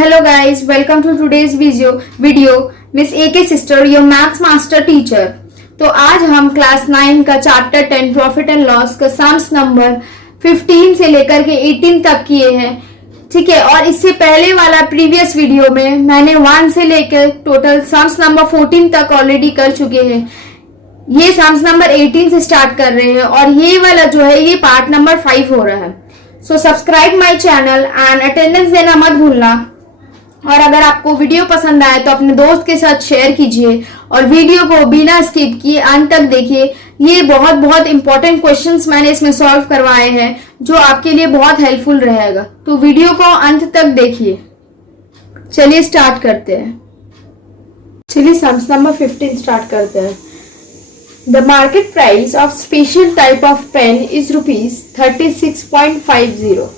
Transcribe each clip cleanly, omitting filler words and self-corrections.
Hello guys, welcome to today's video Miss AK Sister, your Maths Master Teacher। तो आज हम class 9 का chapter 10 profit and loss का sums number 15 से लेकर के 18 तक किए हैं, ठीक है। और इससे पहले वाला प्रीवियस वीडियो में मैंने 1 से लेकर टोटल सम्स नंबर 14 तक ऑलरेडी कर चुके हैं। ये सम्स नंबर 18 से स्टार्ट कर रहे हैं और ये वाला जो है ये पार्ट नंबर 5 हो रहा है। So subscribe my channel and attendance देना मत भूलना। और अगर आपको वीडियो पसंद आए तो अपने दोस्त के साथ शेयर कीजिए और वीडियो को बिना स्किप किए अंत तक देखिए। ये बहुत इंपॉर्टेंट क्वेश्चंस मैंने इसमें सॉल्व करवाए हैं जो आपके लिए बहुत हेल्पफुल रहेगा, तो वीडियो को अंत तक देखिए। चलिए स्टार्ट करते हैं। चलिए सम्स नंबर 15 स्टार्ट करते हैं। The market price of special type of pen is ₹36.50।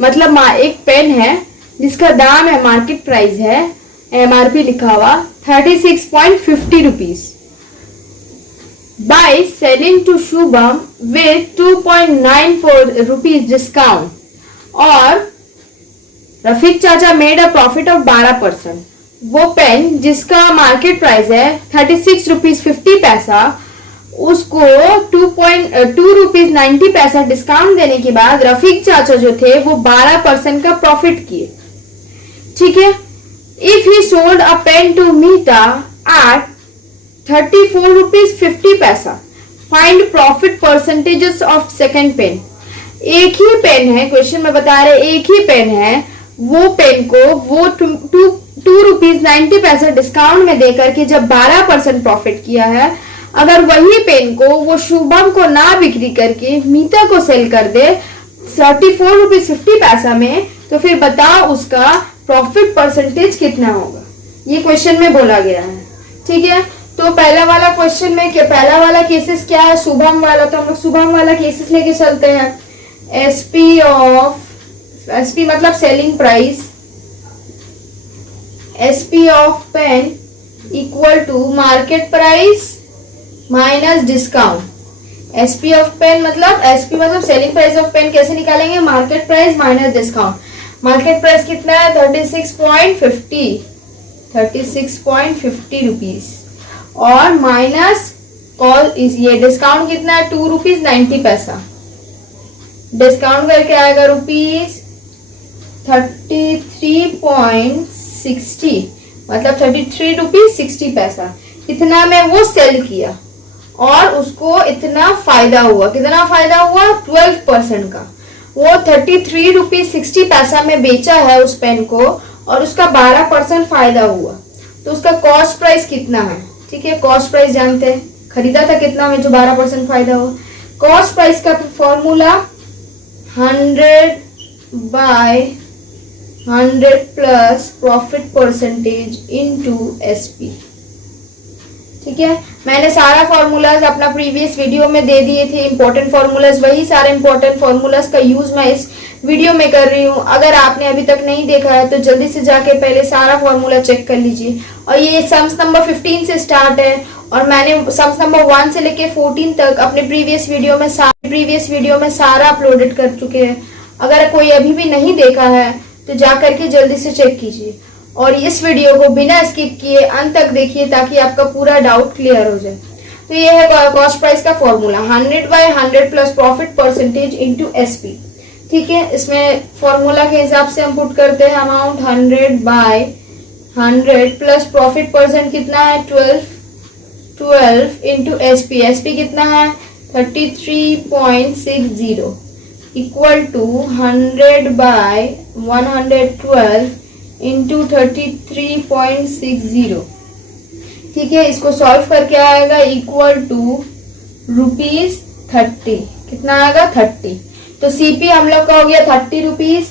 मतलब एक पेन है जिसका दाम है, मार्केट प्राइस है, MRP लिखा हुआ 36.50 rupees. By selling to Shubham with 2.94 rupees discount और रफीक चाचा मेड अ प्रॉफिट ऑफ 12%। वो पेन जिसका मार्केट प्राइस है 36 रुपीज 50 पैसा, उसको 2 रुपीज 90 पैसा डिस्काउंट देने के बाद रफीक चाचा जो थे वो 12% का प्रॉफिट किए, ठीक है। If he sold a pen to Meeta at 34 rupees 50 पैसा, find profit percentages of second pen. एक ही पेन है, क्वेश्चन में बता रहे एक ही पेन है, वो पेन को वो 2 रुपीज 90 पैसा डिस्काउंट में देकर के जब 12% प्रॉफिट किया है, अगर वही पेन को वो शुभम को ना बिक्री करके मीता को सेल कर दे 34 रुपीज 50 पैसा में, तो फिर बताओ उसका प्रॉफिट परसेंटेज कितना होगा। ये क्वेश्चन में बोला गया है, ठीक है। तो पहला वाला क्वेश्चन में पहला वाला केसेस क्या है, शुभम वाला, तो हम लोग शुभम वाला केसेस लेके चलते हैं। एसपी मतलब selling price, SP of pen equal to market price minus discount. SP of pen मतलब सेलिंग प्राइस ऑफ पेन कैसे निकालेंगे, market price minus discount. Market price कितना है 36.50 रुपीज और माइनस ये डिस्काउंट कितना है 2 रुपीज 90 पैसा। डिस्काउंट करके आएगा रुपीज 33.60, मतलब 33 रुपीज 60 पैसा। इतना में वो सेल किया और उसको इतना फायदा हुआ। कितना फायदा हुआ 12% का। वो 33 रुपीज 60 पैसा में बेचा है उस पेन को और उसका 12% फायदा हुआ, तो उसका कॉस्ट प्राइस कितना है, ठीक है। कॉस्ट प्राइस जानते हैं, खरीदा था कितना में जो 12% फायदा हुआ। कॉस्ट प्राइस का formula 100/100 plus profit percentage into SP, ठीक है। मैंने सारा फॉर्मूलाज अपना प्रीवियस वीडियो में दे दिए थे, इंपॉर्टेंट फॉर्मूलाज, वही सारे इंपॉर्टेंट फॉर्मूलाज का यूज मैं इस वीडियो में कर रही हूँ। अगर आपने अभी तक नहीं देखा है तो जल्दी से जाके पहले सारा फॉर्मूला चेक कर लीजिए। और ये सम्स नंबर 15 से स्टार्ट है और मैंने सम्स नंबर 1 से लेके 14 तक अपने प्रीवियस वीडियो में सारा अपलोडेड कर चुके हैं। अगर कोई अभी भी नहीं देखा है तो जा करके जल्दी से चेक कीजिए और इस वीडियो को बिना स्किप किए अंत तक देखिए ताकि आपका पूरा डाउट क्लियर हो जाए। तो ये है कॉस्ट प्राइस का formula 100/100 plus profit percentage into SP, ठीक है। इसमें फॉर्मूला के हिसाब से हम पुट करते हैं अमाउंट 100/100 प्लस प्रॉफिट परसेंट कितना है 12 इंटू एसपी। एसपी कितना है 33.60 इक्वल टू 100/112 इंटू 33.60, ठीक है। इसको सॉल्व करके आएगा इक्वल टू रुपीज 30। कितना आएगा 30। तो सीपी हम लोग का हो गया 30 रुपीज।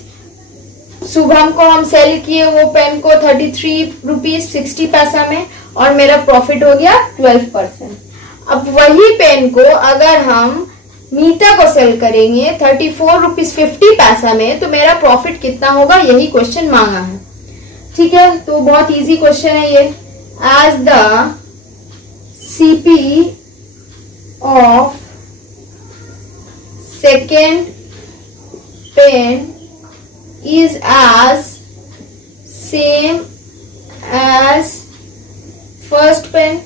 शुभम को हम सेल किए वो पेन को 33 रुपीज 60 पैसा में और मेरा प्रॉफिट हो गया 12%। अब वही पेन को अगर हम मीता को सेल करेंगे 34 रुपीज 50 पैसा में तो मेरा प्रॉफिट कितना होगा, यही क्वेश्चन मांगा है, ठीक है। तो बहुत इजी क्वेश्चन है ये। As the CP of second pen is as same as first pen.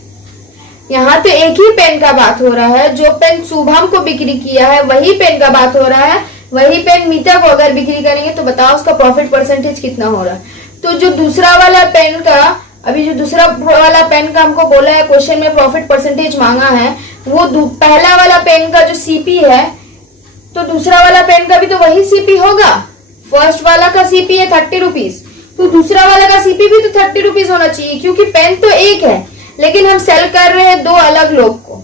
यहाँ तो एक ही पेन का बात हो रहा है, जो पेन शुभम को बिक्री किया है वही पेन का बात हो रहा है। वही पेन मीता को अगर बिक्री करेंगे तो बताओ उसका प्रॉफिट परसेंटेज कितना हो रहा है। तो जो दूसरा वाला पेन का, अभी जो दूसरा वाला पेन का हमको बोला है क्वेश्चन में प्रॉफिट परसेंटेज मांगा है, वो पहला वाला पेन का जो सीपी है, तो दूसरा वाला पेन का भी तो वही सीपी होगा। फर्स्ट वाला का सीपी है 30 रुपीज, तो दूसरा वाला का सीपी भी तो 30 रुपीज होना चाहिए, क्योंकि पेन तो एक है लेकिन हम सेल कर रहे हैं दो अलग लोग को।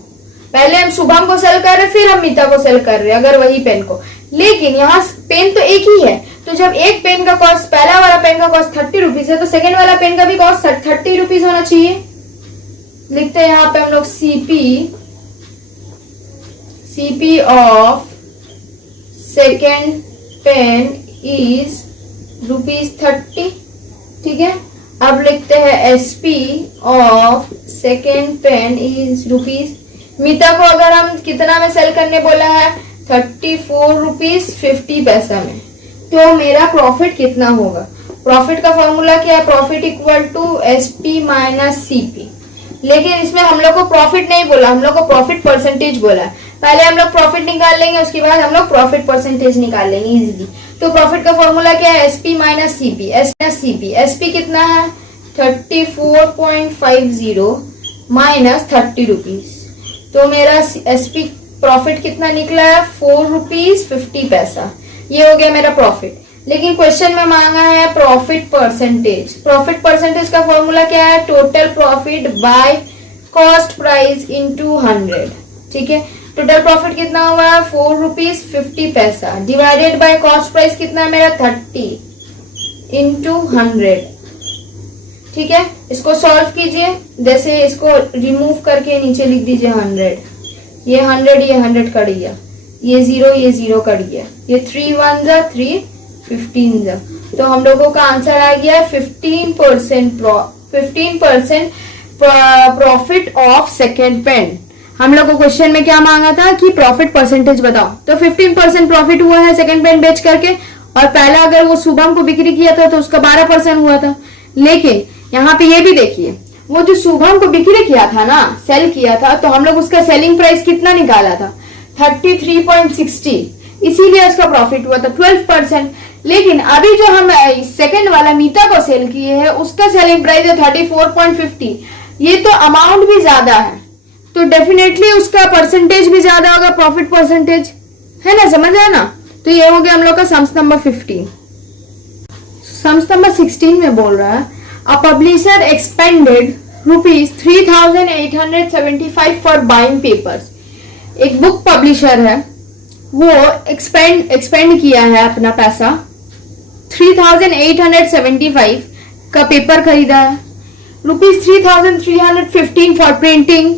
पहले हम शुभम को सेल कर रहे हैं, फिर हम मीता को सेल कर रहे हैं अगर वही पेन को, लेकिन यहाँ पेन तो एक ही है। तो जब एक पेन का कॉस्ट, पहला वाला पेन का कॉस्ट 30 रुपीज है, तो सेकेंड वाला पेन का भी कॉस्ट 30 रुपीज होना चाहिए। लिखते हैं यहाँ पे हम लोग CP of second pen is ₹30। ठीक है, अब लिखते हैं SP of second pen is ₹। Meeta को अगर हम कितना में सेल करने बोला है, 34 रुपीज 50 पैसा में, तो मेरा प्रॉफिट कितना होगा? प्रॉफिट का फॉर्मूला क्या है? Profit equal to SP minus CP. लेकिन इसमें हम लोग को प्रॉफिट नहीं बोला, हम लोग को प्रॉफिट परसेंटेज बोला। पहले हम लोग प्रॉफिट निकाल लेंगे, उसके बाद हम लोग प्रॉफिट परसेंटेज निकाल लेंगे इजीली। तो प्रॉफिट का फॉर्मूला क्या है? SP minus CP. एसपी कितना है? 34.50 माइनस 30 रुपीज। तो मेरा एसपी प्रॉफिट कितना निकला है? 4 रुपीज 50 पैसा। ये हो गया मेरा प्रॉफिट। लेकिन क्वेश्चन में मांगा है प्रॉफिट परसेंटेज। प्रॉफिट परसेंटेज का फॉर्मूला क्या है? Total profit by cost price into 100। ठीक है, टोटल प्रॉफिट कितना हुआ? 4 रुपीज 50 पैसा डिवाइडेड बाय कॉस्ट प्राइस कितना है मेरा? 30 इंटू 100। ठीक है, इसको सॉल्व कीजिए। जैसे इसको रिमूव करके नीचे लिख दीजिए 100। ये 100, ये 100 कट गया, ये 0, ये 0 कट गया, ये 3 1 जा 3, 15 जा। तो हम लोगों का आंसर आ गया 15% प्रॉफिट ऑफ सेकेंड पेन। हम लोग को क्वेश्चन में क्या मांगा था कि प्रॉफिट परसेंटेज बताओ, तो 15% प्रॉफिट हुआ है सेकेंड पेन बेच करके। और पहला अगर वो शुभम को बिक्री किया था तो उसका 12% हुआ था। लेकिन यहाँ पे ये भी देखिए, वो जो शुभम को बिक्री किया था ना, सेल किया था, तो हम लोग उसका सेलिंग प्राइस कितना निकाला था? 33.60, इसीलिए उसका प्रॉफिट हुआ था 12%। लेकिन अभी जो हम सेकंड वाला मीता को सेल किए हैं, उसका सेलिंग प्राइस है 34.50। ये तो अमाउंट भी ज्यादा है, तो डेफिनेटली उसका परसेंटेज भी ज्यादा होगा, प्रॉफिट परसेंटेज, है ना? समझ आया ना? तो ये हो गया हम लोग का सम्स नंबर 15। सम्स नंबर 16 में बोल रहा है अ publisher expanded ₹3,875 for buying papers. एक बुक पब्लिशर है, वो एक्सपेंड किया है अपना पैसा, 3,875 का पेपर खरीदा है। ₹3,315 फॉर प्रिंटिंग,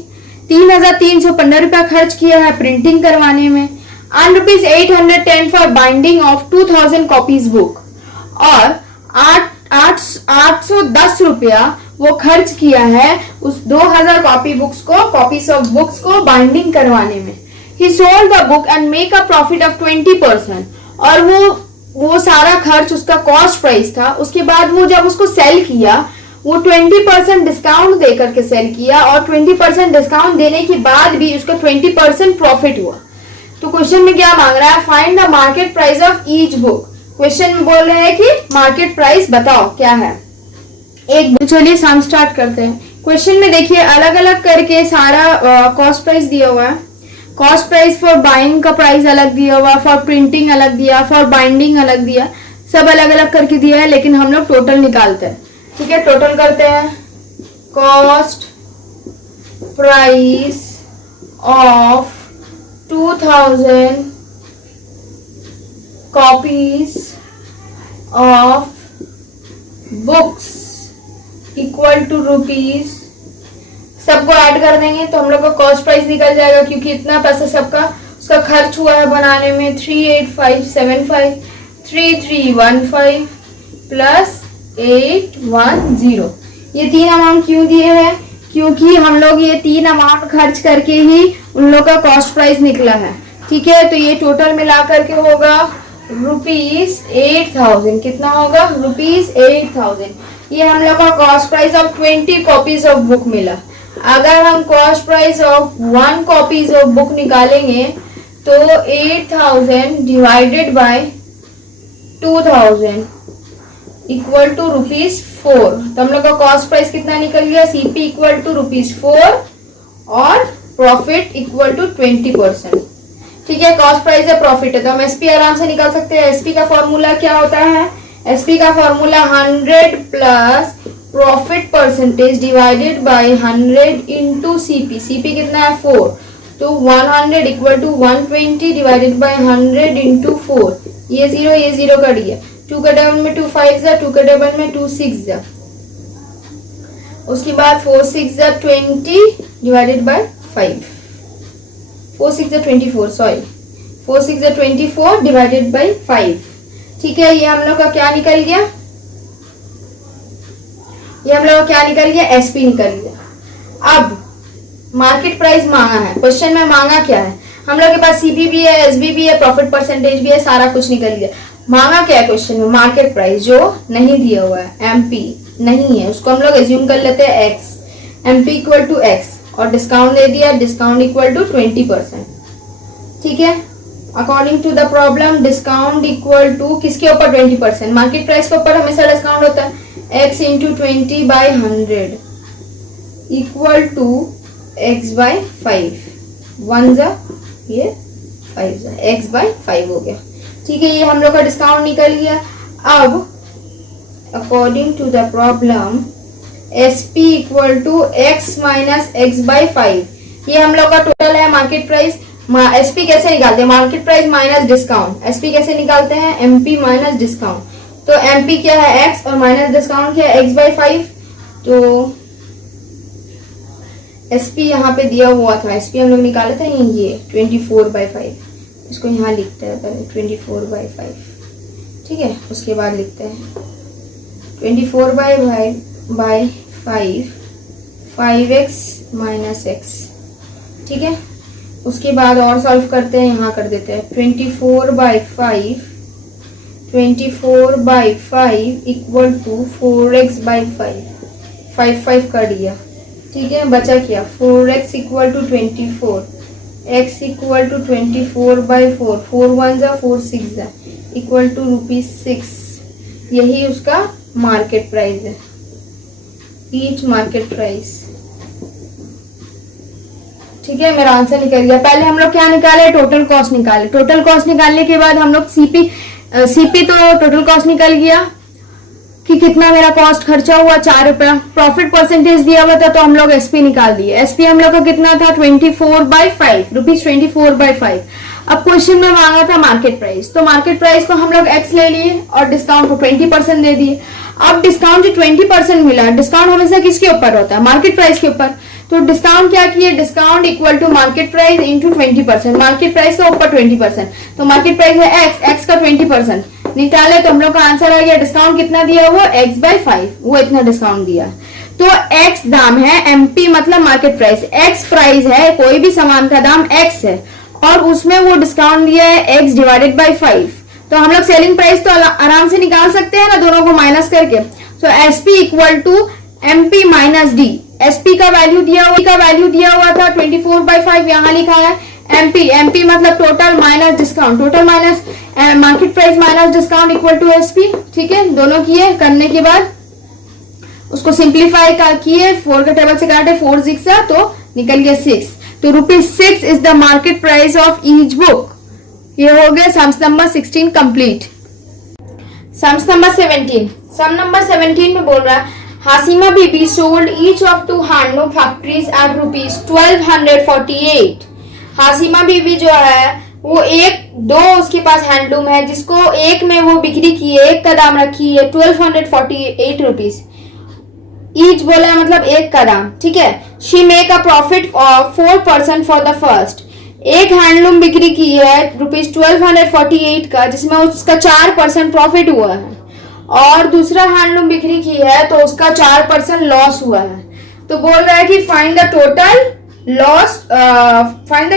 3,315 रुपया खर्च किया है प्रिंटिंग करवाने में। And ₹810 for binding of 2,000 copies book, और 810 रुपया वो खर्च किया है उस 2,000 कॉपीज ऑफ बुक्स को बाइंडिंग करवाने में। He sold the book and make a profit of 20%, और वो सारा खर्च उसका कॉस्ट प्राइस था। उसके बाद वो जब उसको सेल किया, वो 20% डिस्काउंट दे करके सेल किया, और 20% डिस्काउंट देने के बाद भी उसका 20% प्रॉफिट हुआ। तो क्वेश्चन में क्या मांग रहा है? Find the market price of each book. Question में बोल रहे हैं कि मार्केट प्राइस बताओ क्या है। एक चलिए सम स्टार्ट करते हैं। क्वेश्चन में देखिए अलग अलग करके सारा कॉस्ट प्राइस दिया हुआ है। कॉस्ट प्राइस फॉर बाइंग का प्राइस अलग दिया हुआ, फॉर प्रिंटिंग अलग दिया, फॉर बाइंडिंग अलग दिया, सब अलग अलग करके दिया है। लेकिन हम लोग टोटल निकालते हैं। ठीक है, टोटल करते हैं। Cost price of 2,000 copies of books equal to rupees, सबको ऐड कर देंगे तो हम लोग का कॉस्ट प्राइस निकल जाएगा, क्योंकि इतना पैसा सबका उसका खर्च हुआ है बनाने में। 38575 3315 प्लस 810। ये 3 अमाउंट क्यों दिए हैं? क्योंकि हम लोग ये 3 अमाउंट खर्च करके ही उन लोग का कॉस्ट प्राइस निकला है। ठीक है, तो ये टोटल मिला करके होगा ₹8,000। कितना होगा? ₹8,000। ये हम लोग का cost price of 20 copies of book मिला। अगर हम cost price of 1 copies of book निकालेंगे तो 8000 डिवाइडेड बाय 2000 इक्वल टू ₹4। तो हम लोग का कॉस्ट प्राइस कितना निकल गया, सीपी इक्वल टू ₹4 और प्रॉफिट इक्वल टू 20%। ठीक है, कॉस्ट प्राइस है, प्रॉफिट है, तो हम एसपी आराम से निकाल सकते हैं। एसपी का फॉर्मूला क्या होता है, एसपी का formula 100 plus profit percentage divided by 100 into CP. CP कितना है 4, तो 100 equal to 120 divided by 100 into 4। ये जीरो कट गया, 2 के टेबल में 2 5 जा, 2 के टेबल में 2 6 जा, उसके बाद 4 6 जा 20 डिवाइडेड बाय 5, 4 6 जा 24, सॉरी 4 6 जा 24 डिवाइडेड बाय 5। ठीक है, ये हम लोग का क्या निकल गया, ये हम लोग का क्या निकल गया, एसपी निकल गया। अब मार्केट प्राइस मांगा है, क्वेश्चन में मांगा क्या है, हम लोग के पास सीपी भी है, एसबी भी है, प्रॉफिट परसेंटेज भी है, सारा कुछ निकल गया। मांगा क्या है क्वेश्चन में, मार्केट प्राइस जो नहीं दिया हुआ है, एमपी नहीं है, उसको हम लोग एज्यूम कर लेते हैं x, MP equal to x, और डिस्काउंट दे दिया, डिस्काउंट इक्वल टू 20%। ठीक है, according to the problem discount equal to किसके ऊपर 20%, मार्केट प्राइस के ऊपर हमेशा डिस्काउंट होता है, x into 20 by 100 equal to x by 5, 1 जा ये 5 जा, x बाई 5 हो गया। ठीक है, ये हम लोग का डिस्काउंट निकल गया। अब according to the problem SP equal to x minus x by 5, ये हम लोग का टोटल है मार्केट प्राइस। SP कैसे निकालते हैं, market price minus discount, SP कैसे निकालते हैं, MP माइनस डिस्काउंट। तो MP क्या है x और माइनस डिस्काउंट क्या है x बाई 5, तो SP यहाँ पे दिया हुआ था, SP हम लोग निकाले थे ये 24/5, इसको यहाँ लिखते हैं पहले 24/5। ठीक है, उसके बाद लिखते हैं 24/5 5x माइनस x। ठीक है, उसके बाद और सॉल्व करते हैं, यहाँ कर देते हैं 24/5 इक्वल टू 4x/5, 5 कर दिया। ठीक है, बचा क्या 4x equal to 24, x equal to 24/4, 4 1 जा 4 6 जा इक्वल टू ₹6। यही उसका मार्केट प्राइस है, ईच मार्केट प्राइस। ठीक है, मेरा आंसर निकल गया। पहले हम लोग क्या निकाले, टोटल कॉस्ट निकाले, टोटल कॉस्ट निकालने के बाद हम लोग सीपी तो टोटल कॉस्ट निकल गया कि कितना मेरा कॉस्ट खर्चा हुआ 4 रुपया, प्रॉफिट परसेंटेज दिया हुआ था तो हम लोग एसपी निकाल दिए। एसपी हम लोग का कितना था 24/5, ₹24/5। अब क्वेश्चन में मांगा था मार्केट प्राइस, तो मार्केट प्राइस को हम लोग एक्स ले लिए और डिस्काउंट को 20% दे दिए। अब डिस्काउंट जो 20% मिला, डिस्काउंट हमेशा किसके ऊपर होता है, मार्केट प्राइस के ऊपर। तो डिस्काउंट क्या किए, discount equal to market price into 20%, market price का ऊपर 20%, तो मार्केट प्राइस है एक्स का 20% निकाले तो हम लोग का आंसर आ गया। डिस्काउंट कितना दिया हुआ x/5, वो इतना डिस्काउंट दिया। तो x दाम है, एमपी मतलब मार्केट प्राइस, x प्राइस है, कोई भी सामान का दाम x है और उसमें वो डिस्काउंट दिया है x डिवाइडेड बाई 5। तो हम लोग सेलिंग प्राइस तो आराम से निकाल सकते हैं ना, दोनों को माइनस करके। तो SP equal to MP minus D, SP का वैल्यू दिया हुआ था 24/5, यहाँ लिखा है एमपी मतलब total minus discount, total minus market price minus discount equal to SP. ठीक है, दोनों किए, करने के बाद उसको सिंप्लीफाई किए, 4 के टेबल से काटे, 4 6 तो निकल गया 6। तो ₹6 is the market price of each book. ये हो गया sums number 16 complete. Sums number 17, sum number 17 में बोल रहा है Hasima Bibi sold each of 2 handloom factories at ₹1248। Hasima Bibi जो है वो दो उसके पास हैंडलूम है जिसको एक में वो बिक्री की है, एक का दाम रखी है 1248 रुपीज। ईच बोला है मतलब एक का दाम। ठीक है, she make a profit of 4% for the first. एक हैंडलूम बिक्री की है ₹1248 का, जिसमें उसका 4% प्रॉफिट हुआ है, और दूसरा हैंडलूम बिक्री की है तो उसका 4% लॉस हुआ है। तो बोल रहा है कि find the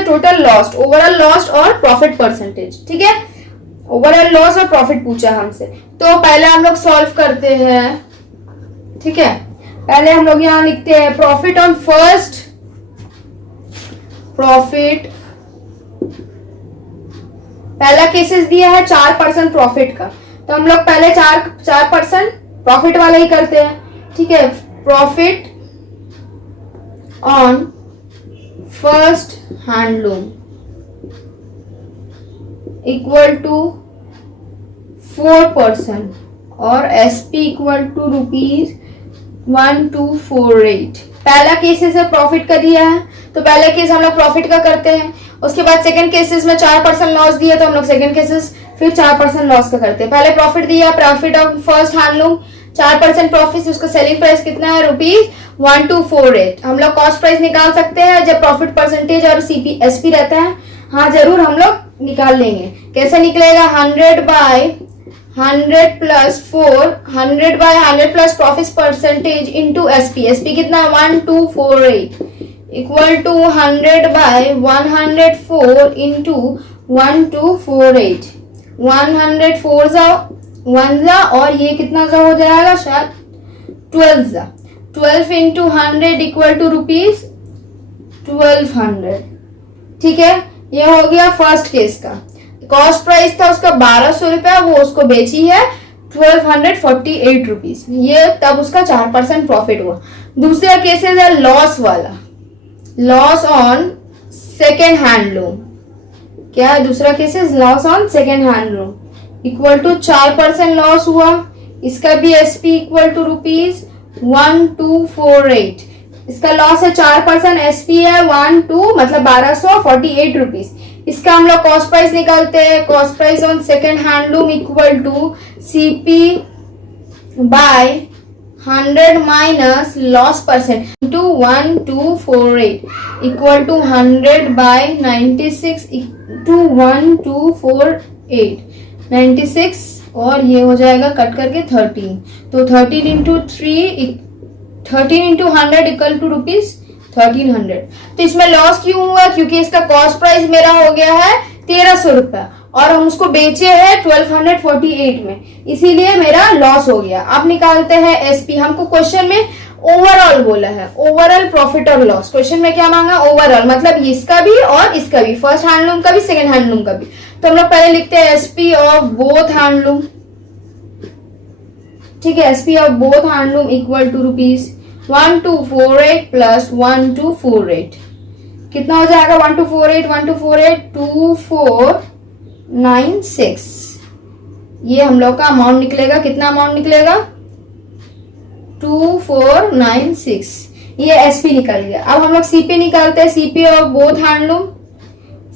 total loss, overall loss और प्रॉफिट परसेंटेज। ठीक है, ओवरऑल लॉस और प्रॉफिट पूछा हमसे। तो पहले हम लोग सॉल्व करते हैं ठीक है, पहले हम लोग यहाँ लिखते हैं प्रॉफिट ऑन फर्स्ट, प्रॉफिट, पहला केसेस दिया है 4% प्रॉफिट का, तो हम लोग पहले 4% प्रॉफिट वाला ही करते हैं। ठीक है, profit on first handloom equal to 4% और एसपी इक्वल टू ₹1248। पहला केसेस है प्रॉफिट का दिया है, तो पहला केस हम लोग प्रॉफिट का करते हैं। उसके बाद सेकंड केसेस में 4% लॉस दिया, तो हम लोग सेकंड केसेस फिर 4% लॉस का करते हैं। पहले प्रॉफिट दिया, profit of first handloom 4% profit, उसका सेलिंग प्राइस कितना है ₹1248। हम लोग कॉस्ट प्राइस निकाल सकते हैं जब प्रॉफिट परसेंटेज और सीपी एसपी रहता है। हाँ जरूर हम लोग निकाल लेंगे। कैसे निकलेगा? 100/100 plus 4, 100/100 plus profit percentage into SP, SP कितना 1248 इक्वल टू 100/104 इंटू 1248। 104 जा 1 जा और ये कितना जा हो जाएगा, शायद 12 जा, 12 इंटू 100 इक्वल टू ₹1200। ठीक है, ये हो गया फर्स्ट केस का। कॉस्ट प्राइस था उसका 1200 रुपया, वो उसको बेची है 1248 रुपीज में, ये तब उसका 4% प्रॉफिट हुआ। दूसरा केसेस है लॉस वाला, लॉस ऑन सेकेंड हैंडलूम। क्या है दूसरा cases? Loss on second handloom equal to 4% loss हुआ, इसका भी एसपी इक्वल टू ₹1248। इसका लॉस है 4%, एसपी है 12 मतलब 1248 रुपीज। इसका हम लोग कॉस्ट प्राइस निकालते हैं, cost price on second handloom equal to CP by 100 minus loss percent into 1248 equal to 100/96 into 1248, 96 और ये हो जाएगा कट करके 13, तो 13 इंटू 100 इक्वल टू ₹1300। तो इसमें लॉस क्यों हुआ? क्योंकि इसका कॉस्ट प्राइस मेरा हो गया है 1300 रुपया और हम उसको बेचे हैं 1248 में, इसीलिए मेरा लॉस हो गया। अब निकालते हैं एसपी। हमको क्वेश्चन में ओवरऑल बोला है, ओवरऑल प्रॉफिट और लॉस। क्वेश्चन में क्या मांगा? ओवरऑल, मतलब इसका भी और इसका भी, फर्स्ट हैंडलूम का भी सेकेंड हैंडलूम का भी। तो हम लोग पहले लिखते हैं एसपी ऑफ बोथ हैंडलूम। ठीक है, SP of both handloom equal to ₹1248 plus 1248 कितना हो जाएगा? 1248 2496। ये हम लोग का अमाउंट निकलेगा, कितना अमाउंट निकलेगा? 2496। ये एसपी निकल गया। अब हम लोग सीपी निकालते हैं, CP of both handloom.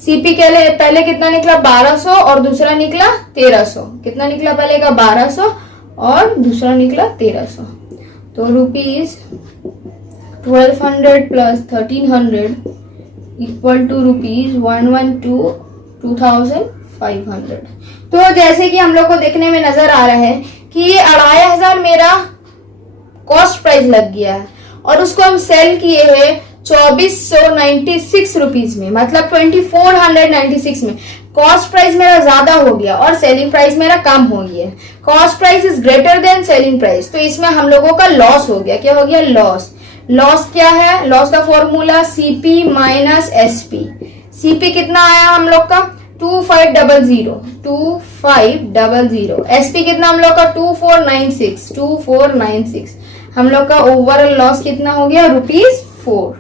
CP के लिए पहले कितना निकला? 1200 और दूसरा निकला 1300। कितना निकला? पहले का 1200 और दूसरा निकला 1300, तो ₹1200 प्लस 1300 इक्वल टू ₹112,2500। तो जैसे कि हम लोग को देखने में नजर आ रहा है कि ये 2500 मेरा कॉस्ट प्राइस लग गया है और उसको हम सेल किए हैं 2496 रुपीज में, मतलब 2496 में। कॉस्ट प्राइस मेरा ज्यादा हो गया और सेलिंग प्राइस मेरा कम हो गया। Cost price is greater than selling price, तो इसमें हम लोगों का लॉस हो गया। क्या हो गया? लॉस। लॉस क्या है? लॉस का formula CP minus SP. CP कितना आया हम लोग का? 2500। एसपी कितना हम लोग का? 2496। हम लोग का ओवरऑल लॉस कितना हो गया? ₹4।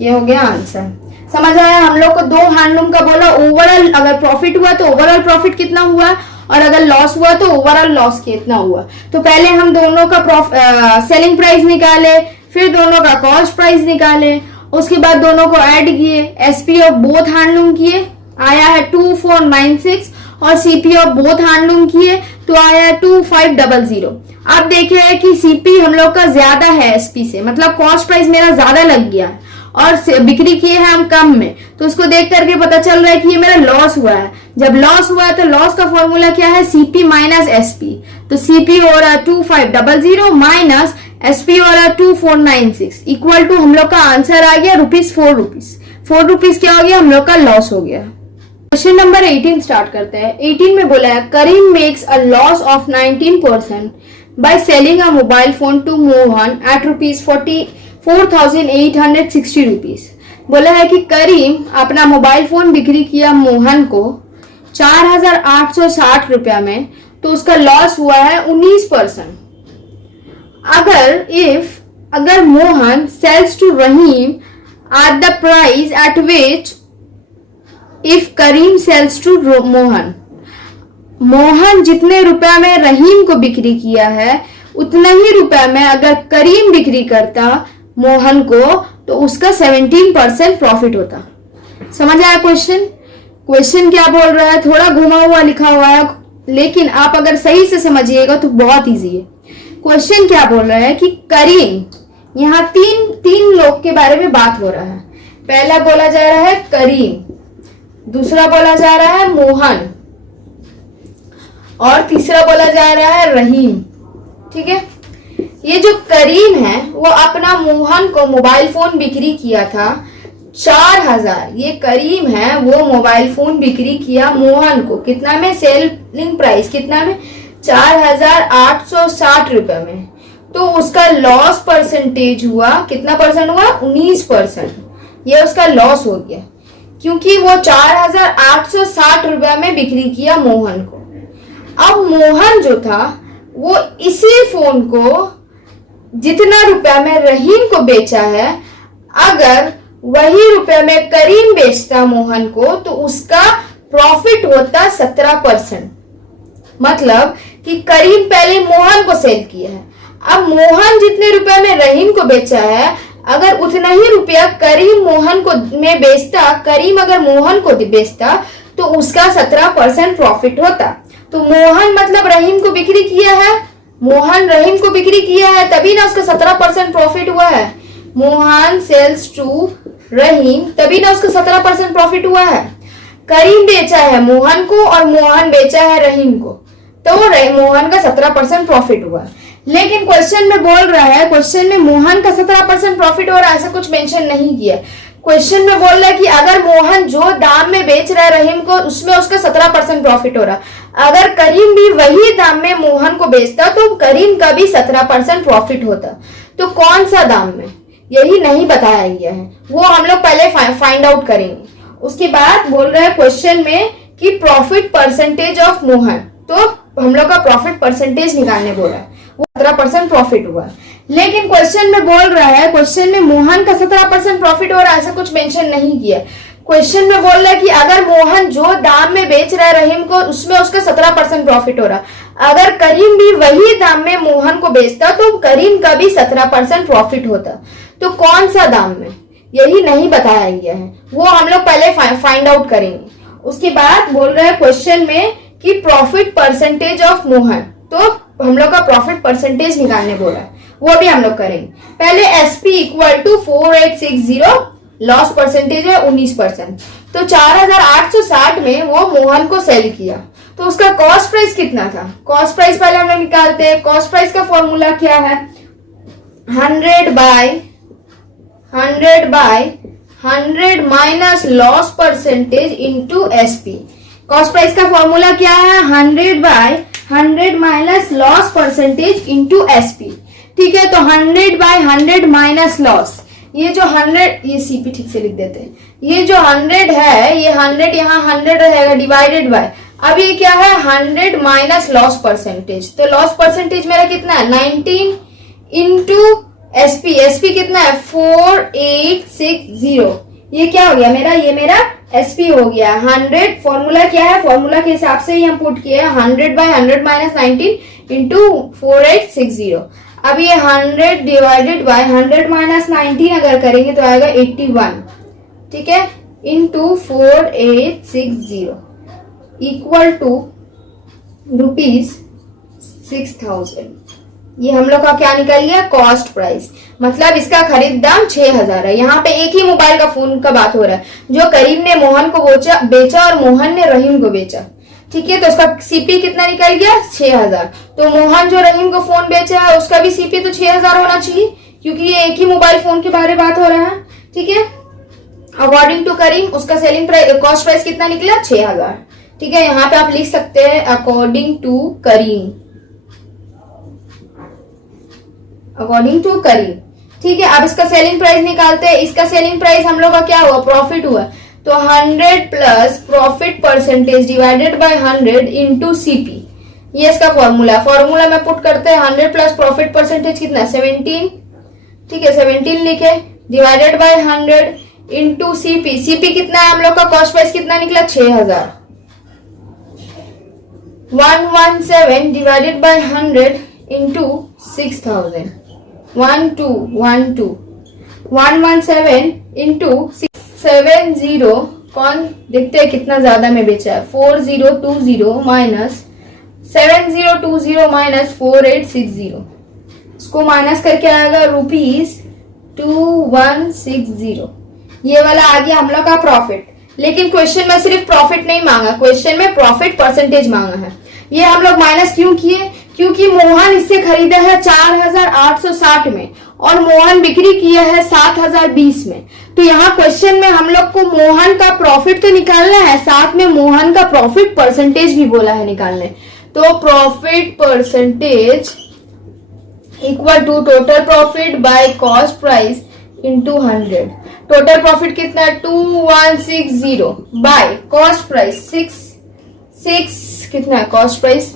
ये हो गया आंसर। समझ आया? हम लोग को दो हैंडलूम का बोला, ओवरऑल अगर प्रॉफिट हुआ तो ओवरऑल प्रॉफिट कितना हुआ और अगर लॉस हुआ तो ओवरऑल लॉस कितना हुआ। तो पहले हम दोनों का सेलिंग प्राइस निकाले, फिर दोनों का कॉस्ट प्राइस निकाले, उसके बाद दोनों को ऐड किए, एसपी ऑफ बोथ हैंडलूम किए, आया है 2496 और सीपी ऑफ बोथ हैंडलूम किए तो आया है 2500। अब देखिए कि सीपी हम लोग का ज्यादा है एसपी से, मतलब कॉस्ट प्राइस मेरा ज्यादा लग गया है और बिक्री किए हैं हम कम में, तो उसको देख करके पता चल रहा है कि ये मेरा लॉस हुआ है। जब लॉस हुआ है तो लॉस का फॉर्मूला क्या है? CP minus SP. तो सीपी हो रहा है 2500 माइनस एसपी हो रहा है 2496 इक्वल टू हम लोग का आंसर आ गया ₹4। क्या हो गया? हम लोग का लॉस हो गया। क्वेश्चन नंबर 18 स्टार्ट करते हैं। 18 में बोला है Karim makes a loss of 19% by selling a mobile phone to Mohan at rupees 44,860 rupees. बोला है कि करीम अपना मोबाइल फोन बिक्री किया मोहन को 4,860 रुपया में, तो उसका लॉस हुआ है 19%. अगर Mohan sells to Rahim at the price at which if Karim sells to Mohan जितने रुपया में रहीम को बिक्री किया है उतना ही रुपया में अगर करीम बिक्री करता मोहन को, तो उसका 17% प्रॉफिट होता. समझ आया क्वेश्चन क्या बोल रहा है? थोड़ा घुमा हुआ लिखा हुआ है, लेकिन आप अगर सही से समझिएगा तो बहुत इजी है. क्वेश्चन क्या बोल रहा है कि करीम, यहाँ तीन लोग के बारे में बात हो रहा है. पहला बोला जा रहा है करीम, दूसरा बोला जा रहा है मोहन, और तीसरा बोला जा रहा है रहीम. ठीक है, ये जो करीम है वो अपना मोहन को मोबाइल फोन बिक्री किया था 4,000. ये करीम है वो मोबाइल फोन बिक्री किया मोहन को कितना में? सेलिंग प्राइस कितना में? 4,860 रुपए में. तो उसका लॉस परसेंटेज हुआ कितना परसेंट हुआ? 19%. ये उसका लॉस हो गया क्योंकि वो 4,860 रुपया में बिक्री किया मोहन को. अब मोहन जो था वो इसी फोन को जितना रुपया में रहीम को बेचा है, अगर वही रुपया में करीम बेचता मोहन को, तो उसका प्रॉफिट होता 17%. मतलब कि करीम पहले मोहन को सेल किया है, अब मोहन जितने रुपए में रहीम को बेचा है, अगर उतना ही रुपया करीम मोहन को में बेचता, करीम अगर मोहन को बेचता, तो उसका 17% प्रॉफिट होता. तो मोहन मतलब रहीम को बिक्री किया है, मोहन रहीम को बिक्री किया है, तभी ना उसका 17% प्रॉफिट हुआ है. मोहन सेल्स टू रहीम, तभी ना उसका 17% प्रॉफिट हुआ है. करीम बेचा है मोहन को और मोहन बेचा है रहीम को, तो मोहन का 17% प्रॉफिट हुआ. लेकिन क्वेश्चन में बोल रहा है, क्वेश्चन में मोहन का 17% प्रॉफिट हो रहा है, ऐसा कुछ मेंशन नहीं किया. क्वेश्चन में बोल रहा है कि अगर मोहन जो दाम में बेच रहा है रहीम को, उसमें उसका 17% प्रॉफिट हो रहा है. अगर करीम भी वही दाम में मोहन को बेचता, तो करीम का भी 17% प्रॉफिट होता. तो कौन सा दाम में, यही नहीं बताया गया है, वो हम लोग पहले फाइंड आउट करेंगे. उसके बाद बोल रहा है क्वेश्चन में कि प्रॉफिट परसेंटेज ऑफ मोहन, तो हम लोग का प्रॉफिट परसेंटेज निकालने बोल रहा है. वो 17% प्रॉफिट हुआ. लेकिन क्वेश्चन में बोल रहा है, क्वेश्चन में मोहन का 17% प्रॉफिट हो रहा है, ऐसा कुछ मेंशन नहीं किया. क्वेश्चन में बोल रहा है कि अगर मोहन जो दाम में बेच रहा है रहीम को, उसमें उसका 17% प्रॉफिट हो रहा है. अगर करीम भी वही दाम में मोहन को बेचता, तो करीम का भी 17% प्रॉफिट होता. तो कौन सा दाम में, यही नहीं बताया गया है, वो हम लोग पहले फाइंड आउट करेंगे. उसके बाद बोल रहा है क्वेश्चन में कि प्रॉफिट परसेंटेज ऑफ मोहन, तो हम लोग का प्रॉफिट परसेंटेज निकालने बोला है, वो भी हम लोग करेंगे. पहले SP equal to 4860, loss percentage है 19%. तो 4,860 में वो मोहन को सेल किया, तो उसका कॉस्ट प्राइस कितना था? कॉस्ट प्राइस पहले हम लोग निकालते हैं. कॉस्ट प्राइस का फॉर्मूला क्या है? 100 by 100 minus loss percentage into SP. Cost price का फॉर्मूला क्या है? 100 by 100 minus loss percentage into SP. ठीक है, तो 100 बाय 100 माइनस लॉस, ये जो 100, ये CP ठीक से लिख देते हैं. ये जो 100 है, ये 100 यहाँ 100 रहेगा डिवाइडेड बाय, अब ये क्या है? 100 माइनस लॉस परसेंटेज. तो लॉस परसेंटेज मेरा कितना है? 19 इंटू SP कितना है? 4860. ये क्या हो गया मेरा? ये मेरा SP हो गया. 100 फॉर्मूला क्या है? फॉर्मूला के हिसाब से ही हम पुट किए 100 बाय 100 माइनस 19 इंटू 4860. अब ये 100 डिवाइडेड बाय 100 माइनस 19 अगर करेंगे तो आएगा 81. ठीक है, इंटू 4860 इक्वल टू ₹6000. ये हम लोग का क्या निकल गया? Cost price. मतलब इसका खरीद दाम 6,000 है. यहाँ पे एक ही मोबाइल का फोन का बात हो रहा है, जो करीम ने मोहन को बेचा और मोहन ने रहीम को बेचा. ठीक है, तो उसका CP कितना निकल गया? 6,000. तो मोहन जो रहीम को फोन बेचा है, उसका भी CP तो 6,000 होना चाहिए, क्योंकि ये एक ही मोबाइल फोन के बारे में बात हो रहा है. ठीक है, अकॉर्डिंग टू करीम उसका सेलिंग प्राइस, कॉस्ट प्राइस कितना निकला? 6,000. ठीक है, यहाँ पे आप लिख सकते हैं according to Karim. According to Karim. ठीक है, अब इसका सेलिंग प्राइस निकालते हैं। इसका सेलिंग प्राइस हम लोग का क्या हुआ, प्रॉफिट हुआ, तो 100 plus profit percentage divided by 100 into CP, ये इसका फॉर्मूला में पुट करते हैं। 100 प्लस प्रॉफिट परसेंटेज कितना, 17, ठीक है 17 लिखे, divided by 100 into CP. CP कितना है हम लोग का, कॉस्ट प्राइस कितना निकला, 6000। 117 डिवाइडेड बाय 100 इंटू 6000, 117 इंटू 70, कौन देखते हैं कितना ज्यादा में बेचा है, 4020 माइनस 7020 माइनस 4860, इसको माइनस करके आएगा ₹2160। ये वाला आ गया हम लोग का प्रॉफिट। लेकिन क्वेश्चन में सिर्फ प्रॉफिट नहीं मांगा, क्वेश्चन में प्रॉफिट परसेंटेज मांगा है। ये हम लोग माइनस क्यों किए, क्योंकि मोहन इससे खरीदा है 4860 में और मोहन बिक्री किया है 7020 में। तो यहाँ क्वेश्चन में हम लोग को मोहन का प्रॉफिट तो निकालना है, साथ में मोहन का प्रॉफिट परसेंटेज भी बोला है निकालने। तो profit percentage equal to total profit by cost price into 100। Total profit कितना है, 2160 बाय कॉस्ट प्राइस 6 कितना है कॉस्ट प्राइस।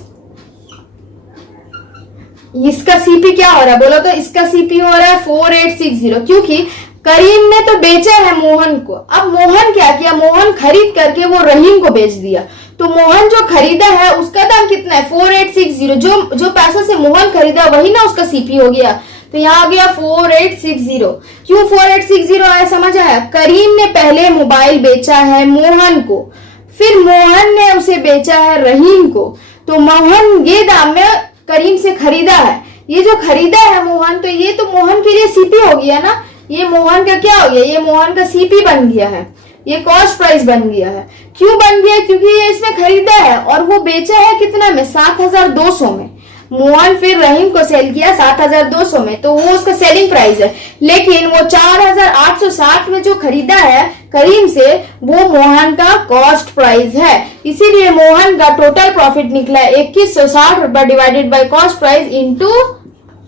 इसका सीपी क्या हो रहा है बोलो तो, इसका सीपी हो रहा है 4860, क्योंकि करीम ने तो बेचा है मोहन को। अब मोहन क्या किया, मोहन खरीद करके वो रहीम को बेच दिया। तो मोहन जो खरीदा है उसका दाम कितना है, 4860। जो पैसा से मोहन खरीदा वही ना उसका सीपी हो गया। तो यहाँ आ गया 4860। क्यों 4860 आया, समझ आया। करीम ने पहले मोबाइल बेचा है मोहन को, फिर मोहन ने उसे बेचा है रहीम को। तो मोहन ये दाम में करीम से खरीदा है। ये जो खरीदा है मोहन, तो ये तो मोहन के लिए सीपी हो गया ना। ये मोहन का क्या हो गया, ये मोहन का सीपी बन गया है, ये कॉस्ट प्राइस बन गया है। क्यों बन गया, क्योंकि ये इसमें खरीदा है और वो बेचा है कितना में, 7200 में। मोहन फिर रहीम को सेल किया 7200 में, तो वो उसका सेलिंग प्राइस है। लेकिन वो 4860 में जो खरीदा है करीम से, वो मोहन का कॉस्ट प्राइस है। इसीलिए मोहन का टोटल प्रॉफिट निकला 2160 रुपए divided by cost price into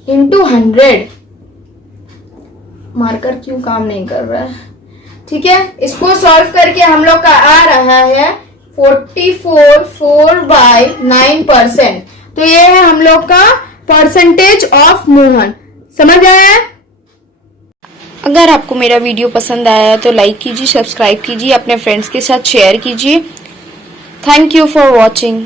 100। Marker क्यों काम नहीं कर रहा है, ठीक है। इसको सॉल्व करके हम लोग का आ रहा है 44/9%। तो ये है हम लोग का परसेंटेज ऑफ मोहन। समझ आया। अगर आपको मेरा वीडियो पसंद आया तो लाइक कीजिए, सब्सक्राइब कीजिए, अपने फ्रेंड्स के साथ शेयर कीजिए। Thank you for watching.